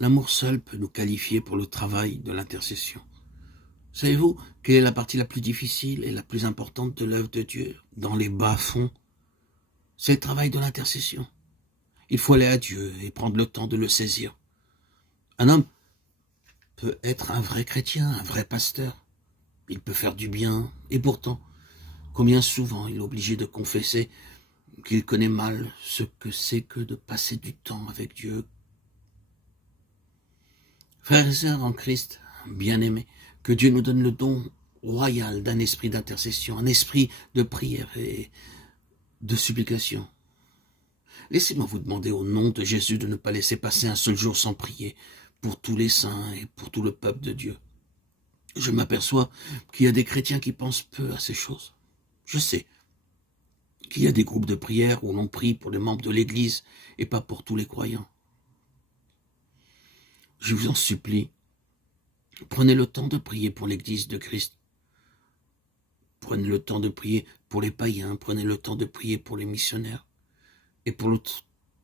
L'amour seul peut nous qualifier pour le travail de l'intercession. Savez-vous quelle est la partie la plus difficile et la plus importante de l'œuvre de Dieu dans les bas-fonds? C'est le travail de l'intercession. Il faut aller à Dieu et prendre le temps de le saisir. Un homme peut être un vrai chrétien, un vrai pasteur. Il peut faire du bien, et pourtant, combien souvent il est obligé de confesser qu'il connaît mal ce que c'est que de passer du temps avec Dieu. Frères et sœurs en Christ, bien-aimés, que Dieu nous donne le don royal d'un esprit d'intercession, un esprit de prière et de supplication. Laissez-moi vous demander au nom de Jésus de ne pas laisser passer un seul jour sans prier pour tous les saints et pour tout le peuple de Dieu. Je m'aperçois qu'il y a des chrétiens qui pensent peu à ces choses. Je sais qu'il y a des groupes de prière où l'on prie pour les membres de l'Église et pas pour tous les croyants. Je vous en supplie, prenez le temps de prier pour l'Église de Christ. Prenez le temps de prier pour les païens, prenez le temps de prier pour les missionnaires et pour le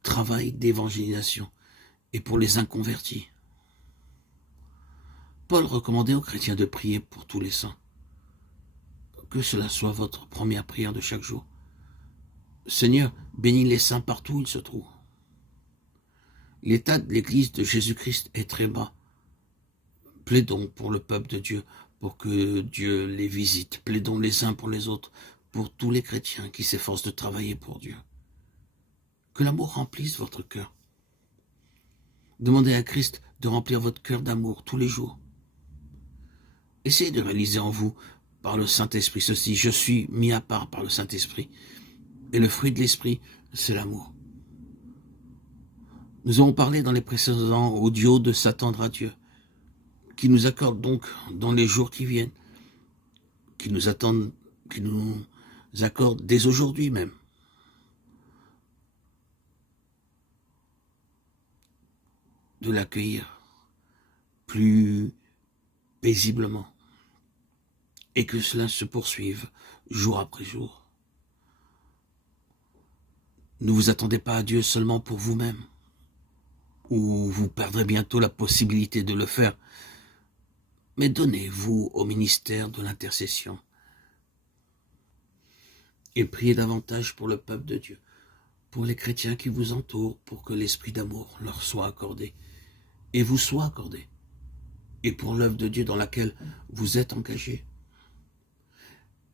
travail d'évangélisation et pour les inconvertis. Paul recommandait aux chrétiens de prier pour tous les saints. Que cela soit votre première prière de chaque jour. Seigneur, bénis les saints partout où ils se trouvent. L'état de l'Église de Jésus-Christ est très bas. Plaidons pour le peuple de Dieu, pour que Dieu les visite. Plaidons les uns pour les autres, pour tous les chrétiens qui s'efforcent de travailler pour Dieu. Que l'amour remplisse votre cœur. Demandez à Christ de remplir votre cœur d'amour tous les jours. Essayez de réaliser en vous, par le Saint-Esprit, ceci: je suis mis à part par le Saint-Esprit. Et le fruit de l'Esprit, c'est l'amour. Nous avons parlé dans les précédents audios de s'attendre à Dieu, qui nous accorde donc dans les jours qui viennent, qui nous accorde dès aujourd'hui même, de l'accueillir plus paisiblement, et que cela se poursuive jour après jour. Ne vous attendez pas à Dieu seulement pour vous-même, ou vous perdrez bientôt la possibilité de le faire, mais donnez-vous au ministère de l'intercession et priez davantage pour le peuple de Dieu, pour les chrétiens qui vous entourent, pour que l'esprit d'amour leur soit accordé et vous soit accordé, et pour l'œuvre de Dieu dans laquelle vous êtes engagés.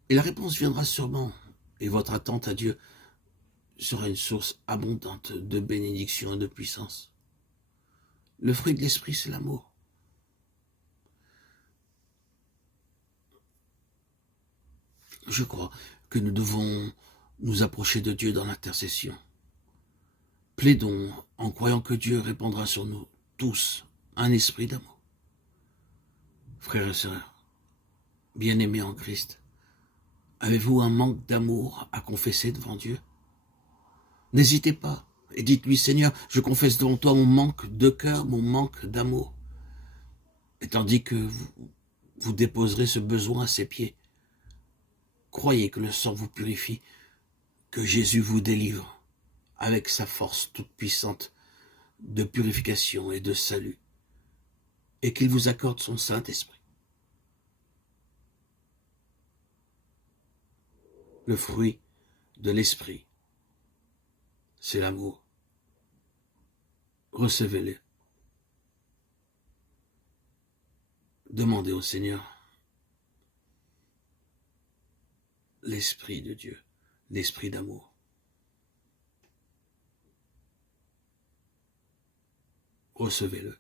Et la réponse viendra sûrement, et votre attente à Dieu sera une source abondante de bénédiction et de puissance. Le fruit de l'esprit, c'est l'amour. Je crois que nous devons nous approcher de Dieu dans l'intercession. Plaidons en croyant que Dieu répandra sur nous tous un esprit d'amour. Frères et sœurs, bien-aimés en Christ, avez-vous un manque d'amour à confesser devant Dieu? N'hésitez pas et dites-lui: Seigneur, je confesse devant toi mon manque de cœur, mon manque d'amour. Et tandis que vous déposerez ce besoin à ses pieds, croyez que le sang vous purifie, que Jésus vous délivre avec sa force toute puissante de purification et de salut, et qu'il vous accorde son Saint-Esprit. Le fruit de l'Esprit, c'est l'amour. Recevez-le. Demandez au Seigneur l'Esprit de Dieu, l'Esprit d'amour. Recevez-le.